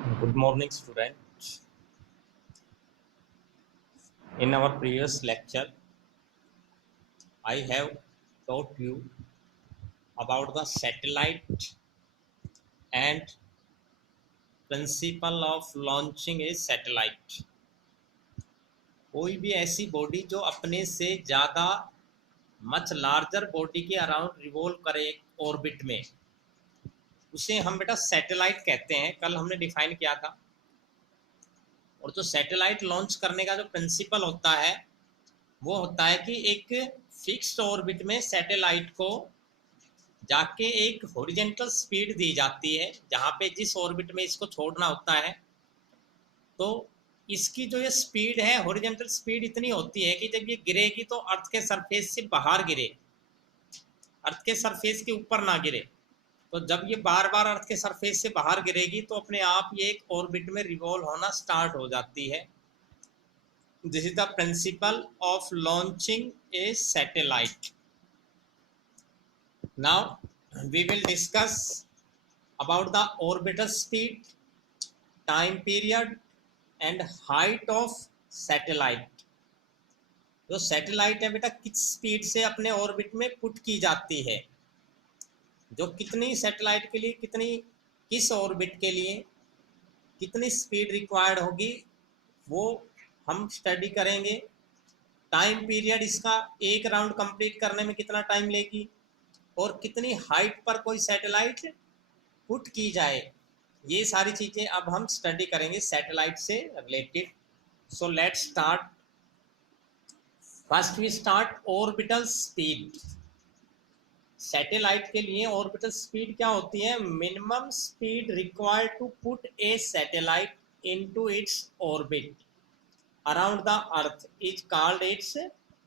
Good morning, students. In our previous lecture, I have taught you about the satellite and principle of launching a satellite. कोई भी ऐसी body जो अपने से ज़्यादा मच लार्जर बॉडी के अराउंड रिवॉल्व करे एक ऑर्बिट में, उसे हम बेटा सैटेलाइट कहते हैं। कल हमने डिफाइन किया था। और जो सैटेलाइट लॉन्च करने का जो प्रिंसिपल होता है वो होता है कि एक फिक्स्ड ऑर्बिट में सैटेलाइट को जाके एक हॉरिजेंटल स्पीड दी जाती है, जहाँ पे जिस ऑर्बिट में इसको छोड़ना होता है। तो इसकी जो ये स्पीड है, हॉरिजेंटल स्पीड इतनी होती है कि जब ये गिरेगी तो अर्थ के सरफेस से बाहर गिरे, अर्थ के सरफेस के ऊपर ना गिरे। तो जब ये बार बार अर्थ के सरफेस से बाहर गिरेगी तो अपने आप ये एक ऑर्बिट में रिवॉल्व होना स्टार्ट हो जाती है। This is the principle of launching A satellite. Now we will discuss about the orbital speed, time period and height of satellite। जो सैटेलाइट है बेटा किस स्पीड से अपने ऑर्बिट में पुट की जाती है, जो कितनी सैटेलाइट के लिए कितनी, किस ऑर्बिट के लिए कितनी स्पीड रिक्वायर्ड होगी, वो हम स्टडी करेंगे। टाइम पीरियड, इसका एक राउंड कंप्लीट करने में कितना टाइम लेगी, और कितनी हाइट पर कोई सैटेलाइट पुट की जाए, ये सारी चीज़ें अब हम स्टडी करेंगे सैटेलाइट से related. So let's start. First we start orbital speed. Satellite के लिए ऑर्बिटल स्पीड क्या होती है? Minimum speed required to put a satellite into its orbit around the earth is called its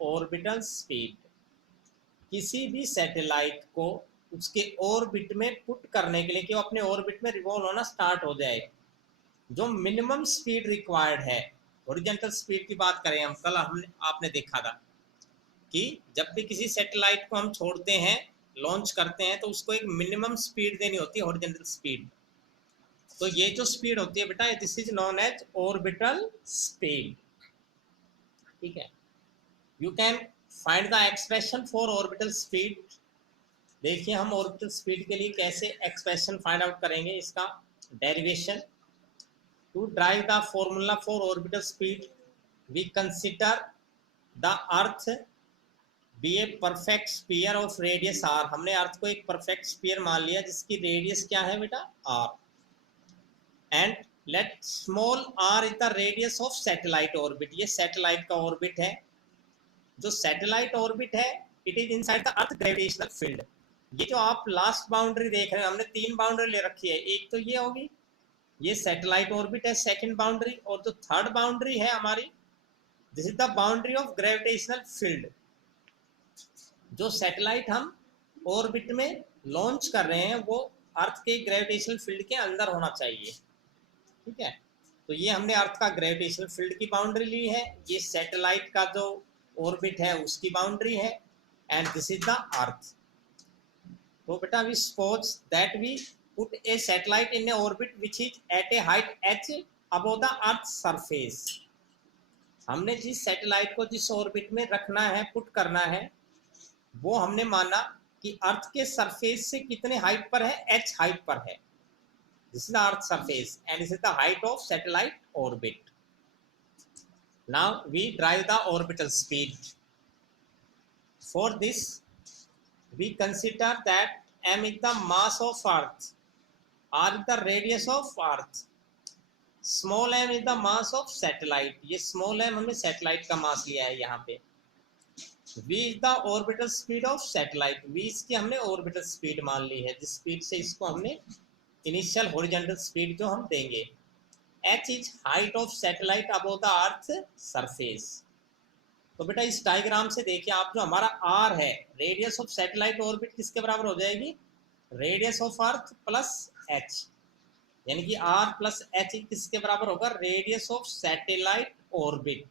orbital speed. किसी भी satellite को उसके orbit में पुट करने के लिए कि वो अपने ऑर्बिट में रिवॉल्व होना स्टार्ट हो जाए, जो मिनिमम स्पीड रिक्वायर्ड है। हॉरिजॉन्टल स्पीड की बात करें हम, कल हमने आपने देखा था कि जब भी किसी सैटेलाइट को हम छोड़ते हैं, लॉन्च करते हैं, तो उसको एक मिनिमम स्पीड देनी होती है, हॉरिजॉन्टल स्पीड। तो ये जो स्पीड होती है बेटा, this is known as orbital speed. ठीक है, you can find the expression for orbital speed. देखिए हम ऑर्बिटल स्पीड के लिए कैसे एक्सप्रेशन फाइंड आउट करेंगे, इसका derivation. To derive the formula for orbital speed we consider the earth be a perfect sphere of radius R. हमने earth को एक परफेक्ट स्फीयर मान लिया जिसकी रेडियस क्या है बेटा? R. And let small r is the radius of satellite orbit. ये सैटेलाइट का ऑर्बिट है। जो सैटेलाइट ऑर्बिट है, it is inside the earth gravitational field. ये जो आप लास्ट बाउंड्री देख रहे हैं, हमने 3 बाउंड्री ले रखी है। एक तो ये होगी, ये सैटेलाइट ऑर्बिट है, सेकंड बाउंड्री, और जो थर्ड बाउंड्री है हमारी, this is the boundary of gravitational field. जो सैटेलाइट हम ऑर्बिट में लॉन्च कर रहे हैं वो अर्थ के ग्रेविटेशनल फील्ड के अंदर होना चाहिए। ठीक है, तो ये हमने अर्थ का ग्रेविटेशनल फील्ड की बाउंड्री ली है, ये सैटेलाइट का जो ऑर्बिट है उसकी बाउंड्री है, and this is the earth. तो बेटा we suppose that we put a satellite in a orbit which is at a height h above the earth surface। हमने जिस सैटेलाइट को जिस ऑर्बिट में रखना है, पुट करना है, वो हमने माना कि अर्थ के सरफेस से कितने हाइट पर है? h हाइट पर है। This is the earth surface and this is the height of satellite orbit. Now we derive the orbital speed. For this we consider that m is the mass of earth, r is the radius of earth, small m is the mass of satellite। ये small m हमने satellite का मास लिया है यहाँ पे। v is the orbital speed of satellite, v इसकी हमने orbital speed मान ली है, जिस स्पीड से इसको हमने इनिशियल हॉरिजॉन्टल स्पीड जो हम देंगे। h is height of satellite above the earth surface। तो बेटा इस डायग्राम से देखिए आप, जो हमारा r है, रेडियस ऑफ सैटेलाइट ऑर्बिट किसके बराबर हो जाएगी? Radius of earth plus h, यानी कि r प्लस h किसके बराबर होगा? Radius of satellite orbit.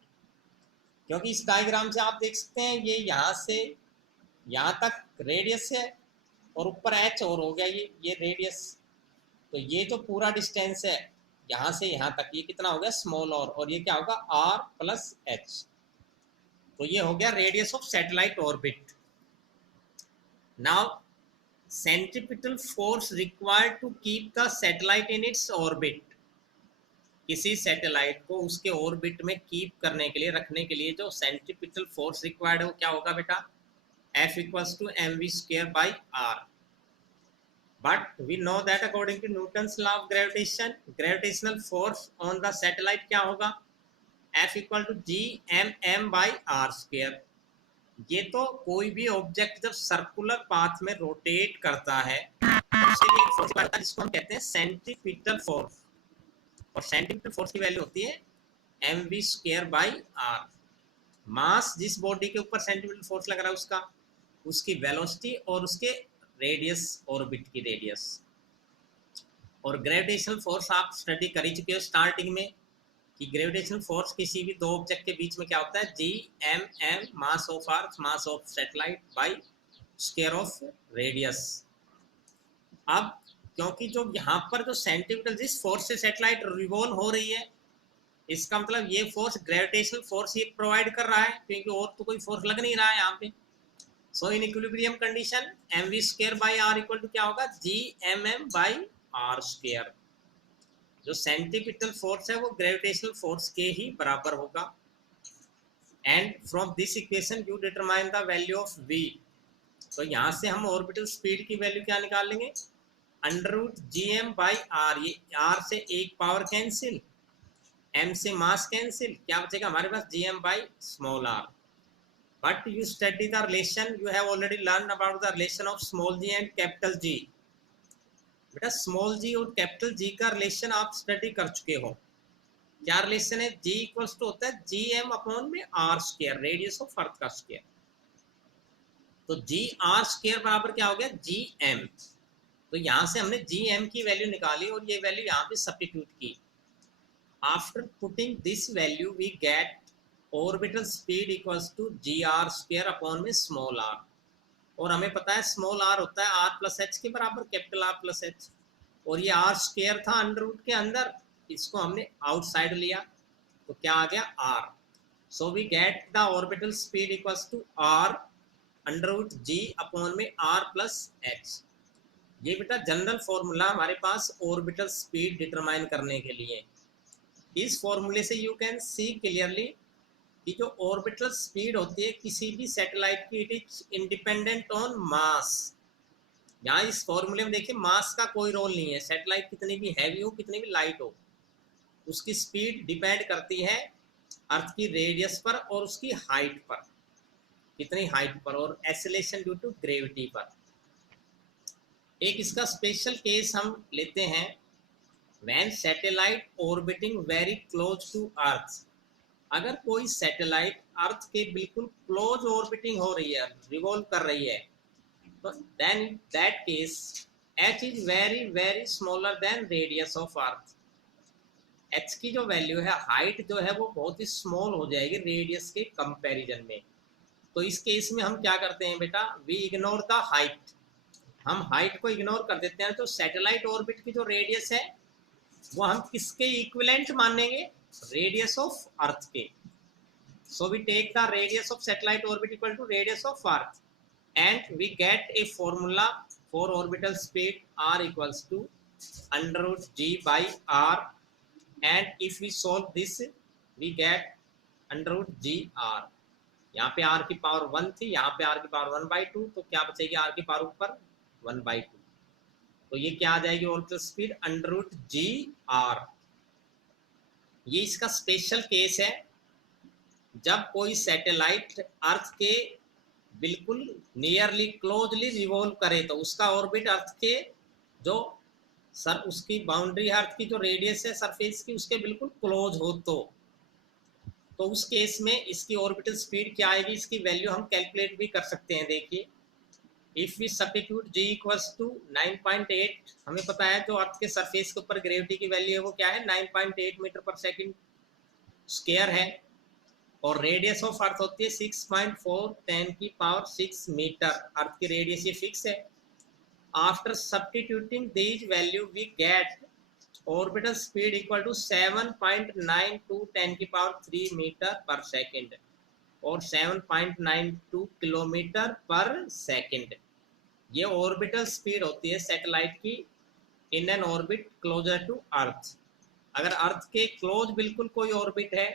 क्योंकि इस डायग्राम से आप देख सकते हैं ये यहाँ से यहाँ तक रेडियस है और ऊपर h और हो गया ये रेडियस। तो ये जो पूरा डिस्टेंस है यहाँ से यहाँ तक ये कितना हो गया स्मॉल और ये क्या होगा r प्लस h। तो ये हो गया radius of satellite orbit. Now centripetal force required to keep the satellite in its orbit. किसी सैटेलाइट को उसके ऑर्बिट में कीप करने के लिए, रखने के लिए जो सेंट्रीपिटल फोर्स रिक्वायर्ड है वो क्या होगा बेटा, F equals to mv² by r। But we know that according to Newton's law of gravitation, gravitational force on the satellite क्या होगा, F equal to gmm by r²। ये तो कोई भी ऑब्जेक्ट जब सर्कुलर पाथ में रोटेट करता है तो उसके लिए एक फोर्स पड़ता है जिसको हम कहते हैं सेंट्रीपिटल फोर्स, और सेंट्रीपिटल फोर्स की वैल्यू होती है mv² बाई r। मास जिस बॉडी के ऊपर सेंट्रीपिटल फोर्स लग रहा है उसका, उसकी वेलोसिटी और उसके रेडियस, ऑर्बिट की रेडियस। और ग्रेविटेशनल फोर्स आप स्टडी कर ही चुके हो स्टार्टिंग में कि ग्रेविटेशनल फोर्स किसी भी दो ऑब्जेक्ट के बीच में क्या होता है, gmm mass of earth, mass of satellite by square of radius. अब क्योंकि जो यहाँ पर जो सेंट्रीपिटल जिस फोर्स से सैटेलाइट रिवॉल्व हो रही है, इसका मतलब ये फोर्स ग्रेविटेशनल फोर्स ये प्रोवाइड कर रहा है, क्योंकि और तो कोई फोर्स लग नहीं रहा है यहाँ पे। So in equilibrium condition mv² by r equal to क्या होगा, gmm बाई r²। जो सेंट्रीपिटल फोर्स है वो ग्रेविटेशनल फोर्स के ही बराबर होगा। And from this equation you determine the value of v। तो यहाँ से हम ऑर्बिटल स्पीड की वैल्यू क्या निकालेंगे, √gm बाई r। ये r से एक पावर कैंसिल, m से मास कैंसिल, क्या बचेगा हमारे पास gm by small r। But you study the relation, you have already learn about the relation of small g and capital G। बेटा स्मॉल g और capital G का relation आप study कर चुके हो। क्या रिलेशन है, G इक्वल्स टू होता है gm अपॉन में r², रेडियस ऑफ अर्थ का स्क्वायर। तो gr² बराबर क्या हो गया, gm। तो यहां से हमने gm की वैल्यू निकाली और ये वैल्यू यहाँ पे सब्स्टिट्यूट की। After putting this value we get orbital speed equals to gr² upon में स्मॉल r। और हमें पता है स्मॉल r होता है r प्लस h के बराबर, कैपिटल R प्लस h। और ये r² था अंडर के अंदर, इसको हमने आउटसाइड लिया तो क्या आ गया r। So we get the orbital speed equals to r √g upon में r प्लस h। ये बेटा जनरल फॉर्मूला हमारे पास ऑर्बिटल स्पीड डिटरमाइन करने के लिए। इस फॉर्मूले से यू कैन सी क्लियरली कि जो ऑर्बिटल स्पीड होती है किसी भी सैटेलाइट की, इट इज इंडिपेंडेंट ऑन मास। यहाँ इस फॉर्मूले में देखिए मास का कोई रोल नहीं है, सैटेलाइट कितनी भी हैवी हो कितनी भी लाइट हो, उसकी स्पीड डिपेंड करती है अर्थ की रेडियस पर और उसकी हाइट पर, कितनी हाइट पर, और एक्सेलरेशन ड्यू टू ग्रेविटी पर। एक इसका स्पेशल केस हम लेते हैं, when satellite orbiting very close to earth. अगर कोई सैटेलाइट अर्थ के बिल्कुल क्लोज ऑर्बिटिंग हो रही है, रिवॉल्व कर रही है, तो then that case h is very very smaller than radius of earth. h की जो वैल्यू है, हाइट जो है वो बहुत ही स्मॉल हो जाएगी रेडियस के कंपैरिजन में। तो इस केस में हम क्या करते हैं बेटा, वी इग्नोर द हाइट। हम हाइट को इग्नोर कर देते हैं। तो सैटेलाइट ऑर्बिट की जो रेडियस है वो हम किसके इक्विवेलेंट मानेंगे, रेडियस ऑफ अर्थ के। So we take the radius of satellite orbit equal to radius of earth and we get a formula for orbital speed r equals to √g by r। And if we solve this we get √gr। यहाँ पे r की power 1 थी, यहाँ पे r की power 1/2, तो क्या बचेगी r की पावर ऊपर 1/2। तो ये क्या आ जाएगी ऑर्बिटल स्पीड √gr। ये इसका स्पेशल केस है जब कोई सैटेलाइट अर्थ के बिल्कुल नियरली क्लोजली रिवॉल्व करे, तो उसका ऑर्बिट अर्थ के जो उसकी बाउंड्री अर्थ की जो रेडियस है सरफेस की उसके बिल्कुल क्लोज हो, तो उस केस में इसकी ऑर्बिटल स्पीड क्या आएगी, इसकी वैल्यू हम कैलकुलेट भी कर सकते हैं। देखिए if we substitute g equals to 9.8, हमें पता है जो अर्थ के सरफेस के ऊपर ग्रेविटी की वैल्यू है वो क्या है, 9.8 मीटर पर सेकंड स्क्वायर है, और रेडियस ऑफ अर्थ होती है 6.4 10 की पावर 6 मीटर। अर्थ की रेडियस ये फिक्स है। After substituting these value we get orbital speed equal to 7.92 10⁻³ metre पर सेकेंड और 7.92 किलोमीटर पर सेकेंड। ये ऑर्बिटल स्पीड होती है सैटेलाइट की in an orbit closer to earth. अगर अर्थ के क्लोज बिल्कुल कोई ऑर्बिट है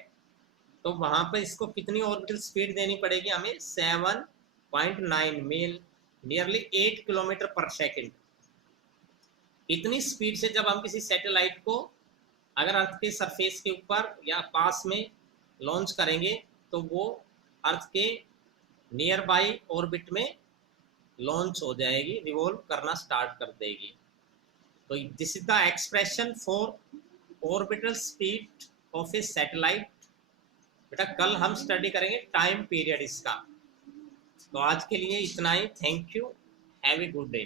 तो वहां पर इसको कितनी ऑर्बिटल स्पीड देनी पड़ेगी हमें? 7.9 मील, नियरली 8 किलोमीटर पर सेकेंड। इतनी स्पीड से जब हम किसी सैटेलाइट को अगर अर्थ के सरफेस के ऊपर या पास में लॉन्च करेंगे तो वो अर्थ के नियर बाई ऑर्बिट में लॉन्च हो जाएगी, रिवॉल्व करना स्टार्ट कर देगी। तो this is the expression for orbital speed of A satellite. बेटा कल हम स्टडी करेंगे टाइम पीरियड इसका। तो आज के लिए इतना ही। Thank you, have a good day.